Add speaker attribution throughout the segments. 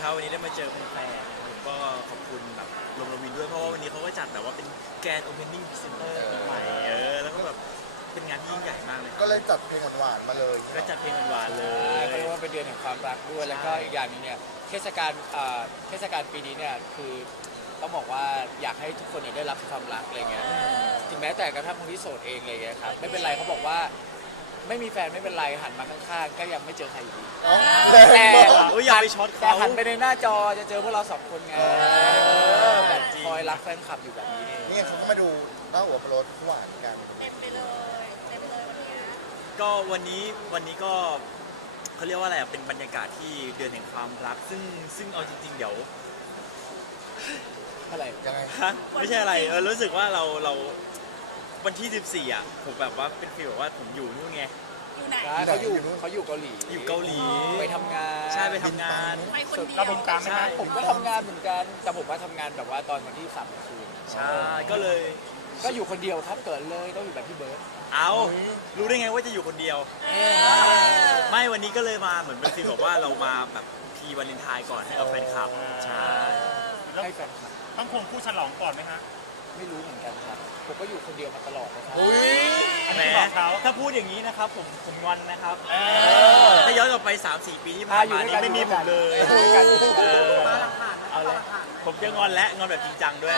Speaker 1: ครับวันนี้ได้มาเจอแฟนๆผมก็ขอบคุณแบบลมวินด้วยเพราะว่าวันนี้เขาก็จัดแบบว่าเป็นแกรนด์โอเพนนิ่งพรีเซนเตอร์ใหม่แล้วก็แบบเป็นงานที่ยิ่งใหญ่มากเลย
Speaker 2: ก็เลยจัดเพลงหวานๆมาเลย
Speaker 1: ก็จัดเพลงหวานๆเล
Speaker 3: เขา
Speaker 1: ย
Speaker 3: เรียกว่าเป็นเดือนแห่งความรักด้วยแล้วก็อีกอย่างหนึงเนี่ยเทศกาลปีนี้เนี่ยคือต้องบอกว่าอยากให้ทุกคนเนี่ยได้รับความรักอะไรเงี้ยถึงแม้แต่กระทั่งคนที่โสดเองอะไรเงี้ยครับไม่เป็นไรเขาบอกว่าไม่มีแฟนไม่เป็นไรหันมาข้างๆก็ยังไม่เจอใครอยู่ดี แต่
Speaker 1: อย่าไปช็อต
Speaker 3: แต่
Speaker 1: เขา
Speaker 3: หันไปในหน้าจอจะเจอพวกเราสองคนไงแบบคอยรักแฟนคลับอยู่แบบนี้เอง
Speaker 2: นี่เขาก็มาดูหน้าหัวปลดหวานกัน
Speaker 4: เต็มไปเลยเต็มไปเลยวันนี้
Speaker 1: ก็วันนี้ก็เขาเรียกว่าอะไรเป็นบรรยากาศที่เดือนแห่งความรักซึ่งเอาจริงๆเดี๋ยว
Speaker 3: อะไร
Speaker 2: ยังไง
Speaker 1: ฮะไม่ใช่อะไรรู้สึกว่าเราวันที่ 14ผมแบบว่าเป็นฟีลแบบว่าผมอยู่นู่นไง
Speaker 4: อยู่ไหน
Speaker 3: เขาอยู่เกาหลี
Speaker 1: อยู่เกาหลี
Speaker 3: ไปทำงาน
Speaker 1: ใช่ไปทำงาน
Speaker 4: ไปคนเดียว
Speaker 5: เราเป็นตามไหม
Speaker 1: ใช่
Speaker 5: คะ
Speaker 3: ผมก็ทำงานเหมือนกันแต่ผมว่าทำงานแบบว่าตอนวันที่3 คืน
Speaker 1: ใช่ก็เลย
Speaker 3: ก็อยู่คนเดียวครับเกิดเลยต้องอยู่แบบพี่เบิร์ด
Speaker 1: เอารู้ได้ไงว่าจะอยู่คนเดียว ไม่วันนี้ก็เลยมาเหมือนเป็นฟีลแบบว่าเรามาแบบพีวาเลนไทน์ก่อนให้กับแฟนคลับใช่
Speaker 5: แล้ว
Speaker 3: ให้แฟนคลับ
Speaker 5: ต้องควงคู่ฉลองก่อนไหมฮะ
Speaker 3: ไม่รู้เหมือนกันครับผมก็อยู่คนเดียวมาตลอดนะครับ
Speaker 5: อัน
Speaker 1: แหม
Speaker 5: นี้บอกเขา
Speaker 1: ถ้าพูดอย่างนี้นะครับผมงอนนะครับถ้าย้อนกลับไป 3-4 ปีที่ผ่านมานี่ไม่มีผมเลย
Speaker 3: อยู่ด้วยกันอยู่ด้วยกัน
Speaker 1: เอาละผมจะงอนและงอนแบบจริงจังด้วย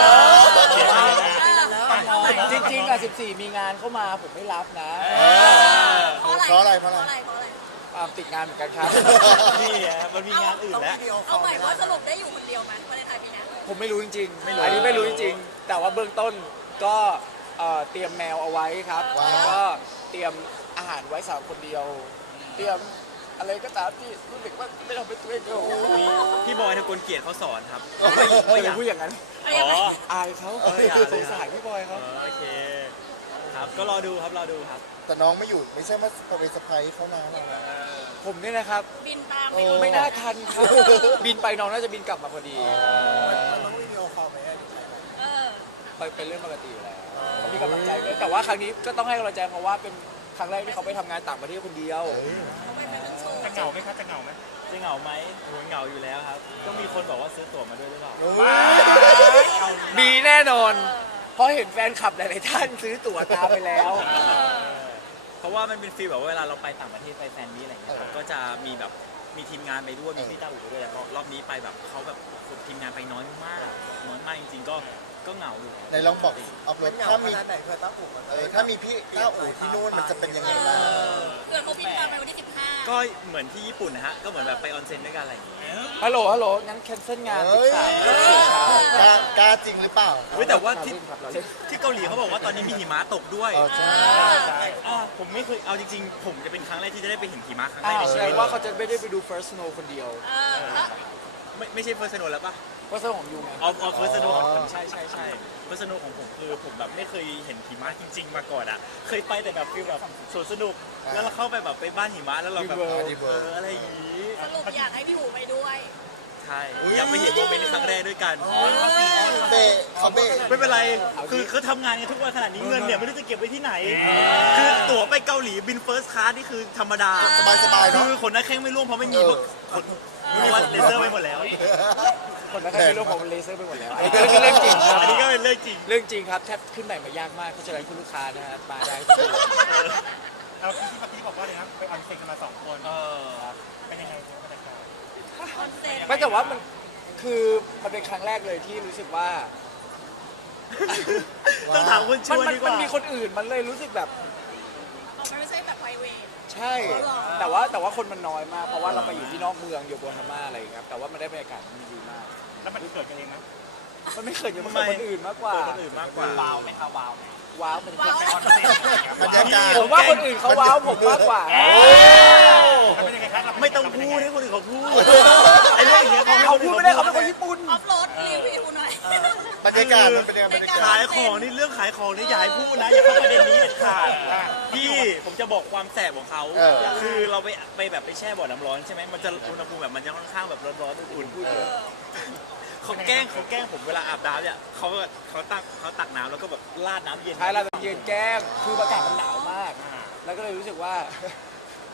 Speaker 3: จริงๆอ่ะ14 มีงานเข้ามาผมไม่รับนะ
Speaker 2: เพราะอะไร
Speaker 3: ติดงานเหมือนกันครับ
Speaker 1: นี่มันมีงานอื่นแล้ว
Speaker 4: เอาใหม่ว่าสรุปได้อยู่คนเดียวไหมประเทศไทยปีนี้
Speaker 3: ผมไม่รู้จริง
Speaker 1: ไม่รู้
Speaker 3: ๆอันนี้ไม่รู้จริงๆแต่ว่าเบื้องต้นก็เตรียมแมวเอาไว้ครับแล้วก็เตรียมอาหารไว้สำหรับคนเดียว เตรียมอะไรก็ตามที่รู้สึกว่าไม่ทำเป็นตัวเองโอ้โห
Speaker 1: พี่บอยทะกลเกียรติเขาสอนครับ
Speaker 3: ไม่อยากพูดอย่างนั้น
Speaker 1: อ๋อ
Speaker 3: อายเขา
Speaker 1: อย่าเลย
Speaker 3: สงสารพี่บอยเขา
Speaker 1: โอเคครับก็รอดูครับ
Speaker 2: แต่น้องไม่อยู่ไม่ใช่ว่าไปสะพายเขานะ
Speaker 3: ผมเนี่ยนะครับ
Speaker 4: บินตาม
Speaker 3: ไม่น่าทันครับบินไปน้องน่าจะบินกลับมาพอดี
Speaker 2: ต้องวิดีโอคอลไหม
Speaker 4: เออ
Speaker 3: เป็นเรื่องปกติอยู่แล้วเขามีกำลังใจด้วยแต่ว่าครั้งนี้ก็ต้องให้กำลังใจเพราะว่าเป็นครั้งแรกที่เขาไปทำงานต่างประเทศคนเดียว
Speaker 4: เขาไปเป็นโชว์
Speaker 5: จะเหงาไหมคะจะเหงาไหม
Speaker 1: จะเหงาไหมโหเหงาอยู่แล้วครับก็มีคนบอกว่าซื้อตั๋วมาด้วยหรือเปล่า
Speaker 3: มีแน่นอน เพราะเห็นแฟนคลับหลายๆท่านซื้อตั๋วตามไปแล้ว
Speaker 1: เพราะว่ามันเป็นฟีลแบบว่าเวลาเราไปต่างประเทศไปแฟนมีอะไรอย่างเงี้ยครับก็จะมีแบบมีทีมงานไปด้วยมีพี่ตาอู่ไปด้วยแต่รอบนี้ไปแบบเขาแบบทีมงานไปน้อยมากจริงๆก็เหงาอยู่
Speaker 2: ในลองบอกอัพโหลดถ้ามีถ้ามีพี่ต้าอู่ที่นู่นมันจะเป็นยังไงบ้าง
Speaker 4: เพื่อนเขาบินตามไปวันที่ 15
Speaker 1: ก็เหมือนที่ญี่ปุ่นนะฮะก็เหมือนแบบไปออนเซ็นด้วยกันอะไรอย่างเงี้ย
Speaker 3: ฮัลโหลงั้นแคนเซิลงาน
Speaker 2: เฮ้ย
Speaker 3: 13ก็ตื่นเช้าก
Speaker 2: ล้าจริงหรือเปล่า
Speaker 1: เฮ้ยแต่ว่าที่
Speaker 3: เราเล่น
Speaker 1: ที่เกาหลีเขาบอกว่าตอนนี้มีหิมะตกด้วย
Speaker 2: อ๋อใช่
Speaker 1: ผมไม่เคยเอาจริงๆผมจะเป็นครั้งแรกที่จะได้ไปเห็นหิมะครั้งแร
Speaker 3: อ้าก ว
Speaker 1: ใน
Speaker 3: แส
Speaker 1: ชี
Speaker 3: ด
Speaker 1: วิ
Speaker 3: ง
Speaker 1: ต
Speaker 3: ว่าเขาจะไม่ได้ไปดู First Snow คนเดียว
Speaker 1: ไม่ใช่เฟิร์สโนแล้วปะ
Speaker 3: First Snow ของยูไง
Speaker 1: ออเฟิร์สโนของผมใช่เฟิร์สโนของผมคือผมแบบไม่เคยเห็นหิมะจริง ๆ มาก่อนอ่ะเคยไปแต่แบบฟีลแบบสวนสนุกแล้วเราเข้าไปแบบไปบ้านหิมะแล้วเราแบบอะไรอย่างงี้
Speaker 4: สรุปอยากให้พี่หูไปด้วย
Speaker 1: ใช่อยากไปเห็นโมเมนต์ครั้งแรกด้วยกัน
Speaker 2: เบะเขาเบะ
Speaker 1: ไม่เป็นไรคือเขาทำงานกันทุกวันขนาดนี้เงินเนี่ยไม่รู้จะเก็บไว้ที่ไหน คือตั๋วไปเกาหลีบินเฟิร์สคลาสนี่คือธรรมดา
Speaker 2: สบายๆ
Speaker 1: คื
Speaker 2: เนาะ
Speaker 1: อขนหน้าแข้งไม่ร่วงเพราะไม่มีพวกขนเพราะว่าเลเซอร์ไปหมดแล้ว
Speaker 3: คนนั้นก็ไม่รู้ผมเลเซอร์ไปหมดแล้วอันนี้ก็เป็นเรื่องจริงครับ
Speaker 1: อันนี้ก็เป็นเรื่องจริง
Speaker 3: เรื่องจริงครับแทบขึ้นใหม่มายากมากเพราะฉะนั้นคุณลูกค้านะฮะมาได้ที่นี่
Speaker 5: เราที่เมื่อกี้บอกว่าเลยครับไปออนเซ็นกันมา2 คนเป็นยังไงครับบรรยากาศ
Speaker 4: คอนเซ็ปต์
Speaker 3: ไม่แต่ว่ามันคือมันเป็นครั้งแรกเลยที่รู้สึกว่า
Speaker 1: ต้องถามคนชวนดีก
Speaker 3: มัน
Speaker 1: ว่า
Speaker 3: มีคนอื่นมันเลยรู้สึกแบบ
Speaker 4: มันไม่ใช่แบบไพรเวท
Speaker 3: ใช่ แต่ว่าคนมันน้อยมากเพราะว่าเราไปอยู่ที่นอกเมืองอยู่โบนาม่าอะไรอย่างเงี้ยครับแต่ว่ามันได้บรรยากาศมันดีมาก
Speaker 5: แล้วมันเกิดกันเองไหม
Speaker 3: มันไม่เคยอยู่กับคนอื่นมากกว่า
Speaker 1: คนอื่นมากกว่า
Speaker 5: ว้าวไหมคะว้าวไหม
Speaker 3: ว้าวมัน
Speaker 4: ว้าว
Speaker 5: ไปออนเซ็นอะไรอย่างเงี้ย
Speaker 2: บรรยากาศ
Speaker 3: ผมว่าคนอื่นเขาว้าวผมมากกว่า
Speaker 5: แล้วเป็นยังไงครับ
Speaker 1: ไม่ต้องพูดให้คนอื่นเขาพูดไอ้เรื่องอย่างเงี้ย
Speaker 3: เขาพูดไม่ได้เขาเป็นคนญี่ปุ่น
Speaker 4: ออฟโรดรีวิวหน่อย
Speaker 2: บรรยากาศมันเป็นยังไงบรรยากา
Speaker 1: ขา
Speaker 2: ศ
Speaker 1: ยของนี่เรื่องขายของนี่อย่าให้พูดนะอย่าเข้าประเด็นนี้เด็ดขาดพี่ผมจะบอกความแสบของเขาคือเราไปแบบไปแช่บ่อน้ำร้อนใช่ไหมมันจะอุณหภูมิแบบมันจะค่อนข้างแบบร้อนๆอุ่นๆพูดเยอะเขาแกล้งผมเวลาอาบน้ำเนี่ยเขาตักน้ำแล้วก็แบบราดน้ำเย็น
Speaker 3: ท้ายเรายืนแกล้งคืออากาศมันหนาวมาก แล้วก็เลยรู้สึกว่า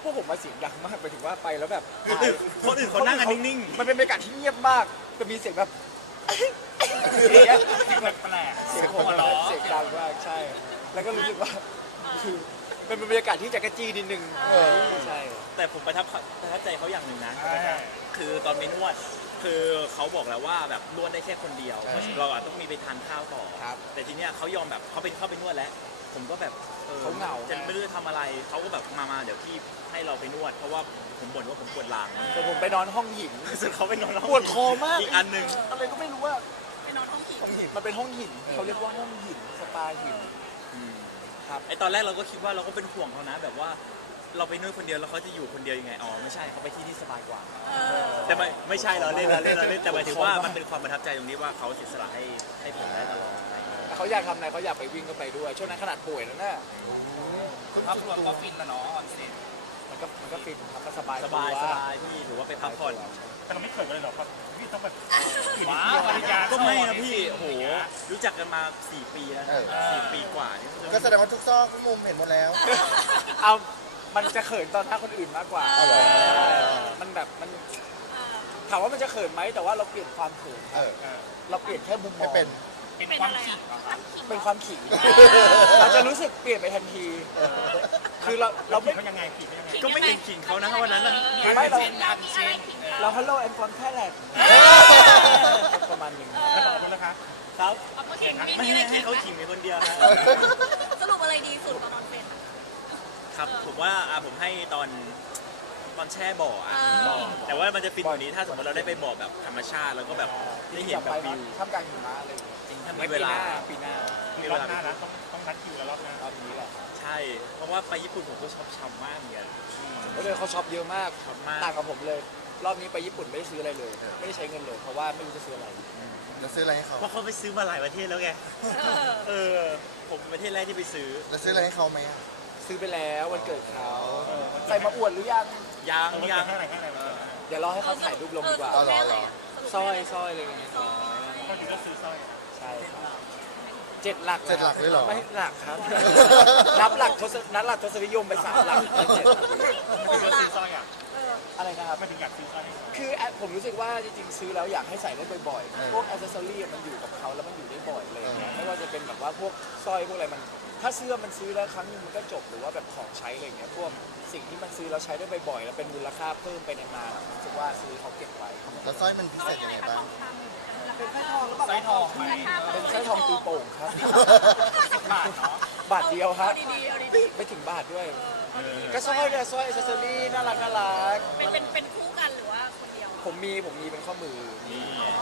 Speaker 3: พวกผมมาเสียงดังมากไปถึงว่าไปแล้วแบบ
Speaker 1: คนอื่นเขานั่งกันนิ่ง
Speaker 3: มันเป็นบรรยากาศที่เงียบมากจะมีเสียงแบบอย่างเงี้ย
Speaker 5: ที่แปลก
Speaker 3: เสียงคนเสียงดังมากใช่ แล้วก็รู้สึกว่าคือเป็นบรรยากาศที่จักรจี้นิดนึงใช่
Speaker 1: ๆ แต่ผมประทับใจเขาอย่างหนึ่งนะ คือตอนไปนวด คือเขาบอกแล้วว่าแบบนวดได้แค่คนเดียว เราอาจต้องมีไปทานข้าวต่อ
Speaker 3: ครับ
Speaker 1: แต่ทีเนี้ยเขายอมแบบเขาเข้าไปนวดแล้ว ผมก็แบบ
Speaker 3: เขาเหงา
Speaker 1: จะไม่รู้จะทำอะไร เขาก็แบบมาเดี๋ยวพี่ให้เราไปนวด เพราะว่าผมบ่นว่าผมปวดหลัง
Speaker 3: แต่ผมไปนอนห้องหิน
Speaker 1: สุดเขาไปนอน
Speaker 3: ปวดคอมาก
Speaker 1: อีกอันหนึ่ง
Speaker 3: อะไรก็ไม่รู้ว่า
Speaker 4: ไปนอนห้องผี
Speaker 3: มันเป็นห้องหินเขาเรียกว่าห้องหินสปาหินครับ
Speaker 1: ไอตอนแรกเราก็คิดว่าเราก็เป็นห่วงเขานะ แบบว่าเราไปนวดคนเดียวแล้วเขาจะอยู่คนเดียวยังไง อ๋อไม่ใช่เขาไปที่ที่สบายกว่า แต่ไม่ใช่เราเล่นแต่หมายถึงว่ามันเป็นความประทับใจตรงนี้ว่าเขาเสียสละให้ผมได้ตลอด
Speaker 3: แต่เขาอยากทำอะไรเขาอยากไปวิ่งก็ไปด้วย ช่วงนั้นขนาดป่วยแล้วน่ะ
Speaker 5: ภาพรวมก็ฟินละเนาะออนเซ็น
Speaker 3: มันก็ฟินทำก็สบาย
Speaker 1: สบายพี่หรือว่าไปพักผ่อน
Speaker 5: แต่เราไม่เคยกันเลยหรอครับพี่ต้องแบบอยู่ใน
Speaker 1: ว้า
Speaker 5: ที่
Speaker 1: ว
Speaker 5: บริการ
Speaker 1: ก็ไม่นะพี่โอ้โหรู้จักกันมา4 ปีแล้ว4 ปีกว่านี่
Speaker 2: ก็แสดงว่าทุกซอกทุกมุมเห็นหมดแล้ว
Speaker 3: เอามันจะเขินตอนหน้าคนอื่นมากกว่า
Speaker 2: อ๋อเหรอ
Speaker 3: มันแบบมันถามว่ามันจะเขินไหมแต่ว่าเราเปลี่ยนความเขิน
Speaker 2: เออ
Speaker 3: เราเปลี่ยนแค่มุมม
Speaker 2: ไม่
Speaker 3: อง
Speaker 2: เป็น
Speaker 5: เป็นความขิงเหรอครับ
Speaker 3: เป็นความขิง เราจะรู้สึกเปลี่ยนไปทันที คือเราไม่
Speaker 5: เขายังไงขิงเขายังไง
Speaker 1: ก็ไม่เห็นขิงเขานะวันนั้นอะ
Speaker 3: ไม่เรา
Speaker 4: มีอะไรขิง
Speaker 3: เราฮัลโหลแอนฟอนแค่แหละประมาณหนึ่ง
Speaker 5: แล้วขอบคุณนะคะ
Speaker 1: ครับ
Speaker 4: เอามาขิง
Speaker 1: ไม่ให้เขาขิงมีคนเดียวนะ
Speaker 4: สรุปอะไรดีสุดตอนนอนเป็น
Speaker 1: ครับผมว่าผมให้ตอนแช่บ่ออะบ่อแต่ว่ามันจะฟินกว่านี้ถ้าสมมติเราได้ไปบ่อแบบธรรมชาติแล้วก็แบบได้เห็นแบบวิว
Speaker 3: ท่ามกลางหิมะอะไรอย่างเงี้ย
Speaker 1: จริงถ้า
Speaker 3: ไม่
Speaker 1: มีเวลา
Speaker 3: ปีหน้า
Speaker 5: มีรอบหน้านะต้องนัดคิวแล้วรอบหน้าร
Speaker 3: อบนี้แหละ
Speaker 1: ใช่ เพราะว่าไปญี่ปุ่นผมก็ชอบช้ำมากเหมือนกัน
Speaker 3: แล้วเลยเขาช็อปเยอะมาก
Speaker 1: ช็อปมาก
Speaker 3: ต่างกับผมเลย รอบนี้ไปญี่ปุ่นไม่ได้ซื้ออะไรเลย ไม่ได้ใช้เงินเลย เพราะว่าไม่รู้จะซื้ออะไร
Speaker 2: แล้วซื้ออะไรให้เขา
Speaker 1: เพราะเขาไปซื้อมาหลายประเทศแล้วไงผมเป็นประเทศแรกที่ไปซื้อ
Speaker 2: แล้วซื้ออะไรให้เขาไหมอะ
Speaker 3: ซื้อไปแล้ววันเกิดเขาใส่มาอวดหรือยัง
Speaker 1: ยัง
Speaker 5: แค่ไหนแค่ไหนมา
Speaker 3: เดี๋ยวรอให้เขาถ่ายรูปลงดีกว่า
Speaker 2: เอาเหรอเหรอ
Speaker 3: สร้อยอะไรอย่างเงี้ย
Speaker 5: คนอื่นก็ซื้อสร้อย
Speaker 3: ใช่ครับ7 หลัก
Speaker 2: 7 หลักเลยเหรอ
Speaker 3: ไม่หลักครับ นับหลักทศนิยมไป3 หลักไม่7
Speaker 5: คนก็ซื้อสร้อยอ่ะ
Speaker 3: อะไรนะครับ
Speaker 5: ไม่ถึงอยากซื้อสร้อยให้เขา
Speaker 3: คือผมรู้สึกว่าจริงๆซื้อแล้วอยากให้ใส่ได้บ่อยๆ พวกอ c เซสซอรี่มันอยู่กับเขาแล้วมันอยู่ได้บ่อยเลยนะไม่ว่าจะเป็นแบบว่าพวกสร้อยพวกอะไรมัน ถ้าเสื้อมันซื้อแล้วครั้งนึงมันก็จบหรือว่าแบบของใช้อะไรอย่างเงี้ยพวกสิ่งที่มันซื้อแล้วใช้ได้บ่อยๆ แล้วเป็นมูลค่าเพิ่มไปนานๆผมรู้สึกว่าซื้อเขาเก็บไว้
Speaker 2: แล้วสร้อยมันพิเศษยังไงบ้าง
Speaker 5: สร้อยทองไหม
Speaker 3: เป็นสร้อยทองตีโป่งครับ
Speaker 5: บาทเนาะ
Speaker 3: บาทเดียวครับ
Speaker 4: ดีๆเอาดี
Speaker 3: ไม่ถึงบาทด้วย ก็สร้อยเนี่ยสร้อยอ c เซสซอรี่น่ารัก
Speaker 4: ๆเป็นคู่กันหรือว่าคนเดียว
Speaker 3: ผมมีเป็นข้อมือ
Speaker 1: นี่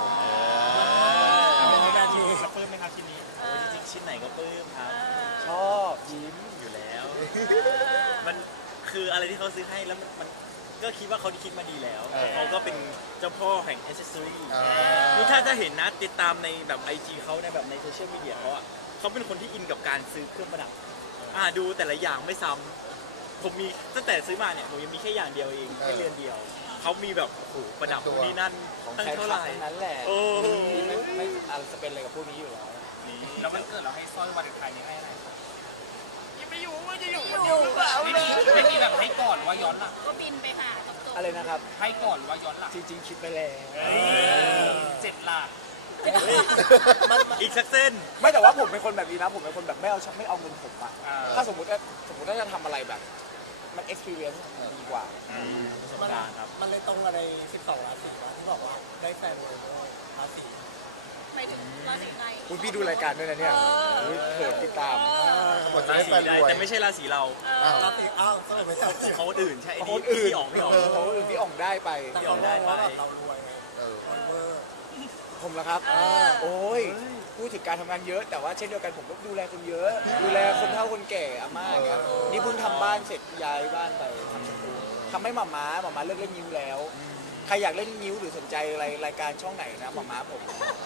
Speaker 5: เป็นการชิ้นกระเพิ่มไหมครับชิ้นนี้
Speaker 1: จริงๆชิ้นไหนก็ปลื้มครับ
Speaker 3: ชอบยิ้ม
Speaker 1: อยู่แล้ว มันคืออะไรที่เขาซื้อให้แล้วมันก็คิดว่าเขาคิดมาดีแล้ว เขาก็เป็นเจ้าพ่อแห่งอ c เซสซอรี่นี่ถ้าจะเห็นนะติดตามในแบบ IG เขาในแบบในโซเชียลมีเดียเขาอะเขาเป็นคนที่อินกับการซื้อเครื่องประดับดูแต่ละอย่างไม่ซ้ำผมมีตั้งแต่ซื้อมาเนี่ยผมยังมีแค่อย่างเดียวเองแค่เรือนเดียวเขามีแบบโอ้โหประดับนู่นนี่นั่น
Speaker 3: ของ
Speaker 1: ตั้ง
Speaker 3: แฟน
Speaker 1: เท่า
Speaker 3: ค
Speaker 1: ไห
Speaker 3: ลับ
Speaker 1: ร่
Speaker 3: ทั้งนั้นแหละ
Speaker 1: โอ้โห
Speaker 3: ไม่อะไรจะเป็นอะไรกับพวกนี้อยู่แล้ว
Speaker 1: นี่
Speaker 5: แล้วมันเกิดเราให้สร้อยวันไทยนี้ให้อะไร
Speaker 4: อยู่
Speaker 5: ไม่มีแบบให้ก่อนว่าย้อนหลัง
Speaker 4: ก็บินไปหากับตัว
Speaker 3: อะไรนะครับ
Speaker 5: ให้ก่อนว่าย้อนหลัง
Speaker 3: จริงๆคิดไปแล้ว
Speaker 5: 7 หลัก
Speaker 1: อีกสักเส้น
Speaker 3: ไม่แต่ว่าผมเป็นคนแบบนี้นะ ผมเป็นคนแบบไม่เอาเงินผมอะถ้าสมมติว่าจะทำอะไรแบบ มัน experience ดีกว่า
Speaker 1: ประสบการณ์ครับ
Speaker 6: มันเลยตรงกับใน 12 ราศีนะที่บอกว่าได้แฟนเลยด้วยราศี
Speaker 4: หมายถึงราศีไหน
Speaker 3: คุณพี่ดูรายการด้วยนะเนี่ยอุ๊ยเขินติดตาม
Speaker 2: หมดจะ
Speaker 1: รา
Speaker 2: ได้
Speaker 1: ศี
Speaker 2: แฟน
Speaker 1: ใด
Speaker 2: รวย
Speaker 1: แต่ไม่ใช่ราศีเรา
Speaker 2: อ้าว
Speaker 6: ราศีอ้าวสมัยไม่ใช่ราศี
Speaker 1: ของคนอื่นใช่ไอ้
Speaker 3: คน
Speaker 1: นี่
Speaker 3: อื่น
Speaker 1: พี่อ๋อง
Speaker 3: ของคนอื่นพี่อ่องได้ไป
Speaker 6: แต่เขาได้ว่าแบบเรารวยไง
Speaker 2: เออ
Speaker 6: เวอร์
Speaker 3: ผมละครับ โอ้ยพูดถึงการทำงานเยอะ แต่ว่าเช่นเดียวกันผมก็ดูแลคนเยอะ ดูแลคนเฒ่าคนแก่อาม่าอย่างเงี้ยนี่เพิ่งทำบ้านเสร็จย้ายบ้านไปทำสตูทำให้หม่าเลิกเล่นนิ้วแล้ว ใครอยากเล่นนิ้วหรือสนใจอะไรรายการช่องไหนนะหม่าผม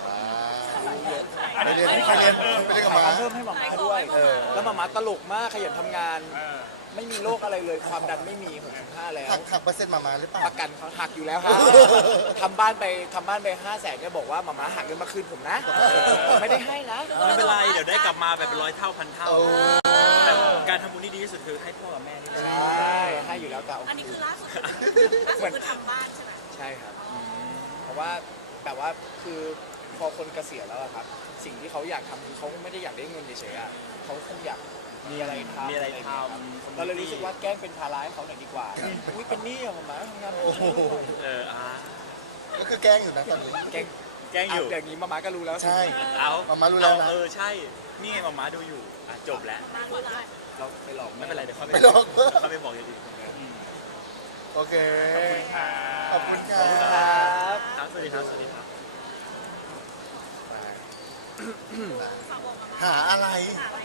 Speaker 2: ไปเรียนไปเรียนกับ
Speaker 3: ขาย
Speaker 2: มา
Speaker 3: เพิ่มให้หม่าด้วย แล้วหม่าตลกมากขยันทำงานไม่มีโรคอะไรเลยความดันไม่มี65แล้ว
Speaker 2: หักเปอร์เซ็นต์มาหรือเปล่า
Speaker 3: ประกันเขาหักอยู่แล้วฮะทำบ้านไป500,000ก็บอกว่าหมาหักเงินมาคืนผมนะ ไม่ได้ให้นะ
Speaker 1: ไม่เป็นไรเดี๋ยวได้กลับมาแบบเป็นร้อยเท่าพันเท่า
Speaker 2: โอ้
Speaker 1: แต่การทำบุญที่ดีที่สุดคือให้พ่อกับแม่นี่แหละ
Speaker 3: ใช่ให้อยู่แล้วแต่
Speaker 4: อันนี้คือล่าสุดคือทำบ้านใช่ไหม
Speaker 3: ใช่ครับเพราะว่าแบบว่าคือพอคนเกษียณแล้วอะครับ สิ่งที่เขาอยากทำคือเขาไม่ได้อยากได้เงินเฉยๆอะเขาคงอยากมีอะไรทำ
Speaker 1: มีอะไรท
Speaker 3: ย่างเงี้ยครับ
Speaker 1: ำ
Speaker 3: เราเลยรู้สึกว่าแกล้งเป็นภาระให้เขาหน่อยดีกว่าอุ้ยเป็นหนี้อะหมาทำงาน
Speaker 2: โอ้โหก็คือแกล้งอยู่นะตอนนี้
Speaker 3: แกล้ง
Speaker 1: แกล้งอยู่
Speaker 3: อย่างนี้มาก็รู้แล้วสิ
Speaker 2: ใช่
Speaker 1: เอา
Speaker 2: มารู้แล้วนะ
Speaker 1: ใช่ นี่ไงมาดูอยู่จบแล้ว
Speaker 4: บ้านคนละ
Speaker 3: เราไปหลอก
Speaker 1: ไม่เป็นไรเดี๋ยวเขา
Speaker 2: ไม่หรอก
Speaker 1: เขาไปบอกอย่างอื่น
Speaker 2: โอเค ขอบคุณครั
Speaker 3: ครับ บ
Speaker 1: ครับสวัสดีครับสวัสดีครับ
Speaker 4: ฝากบอกกับ
Speaker 2: หาอะไร
Speaker 4: อะไร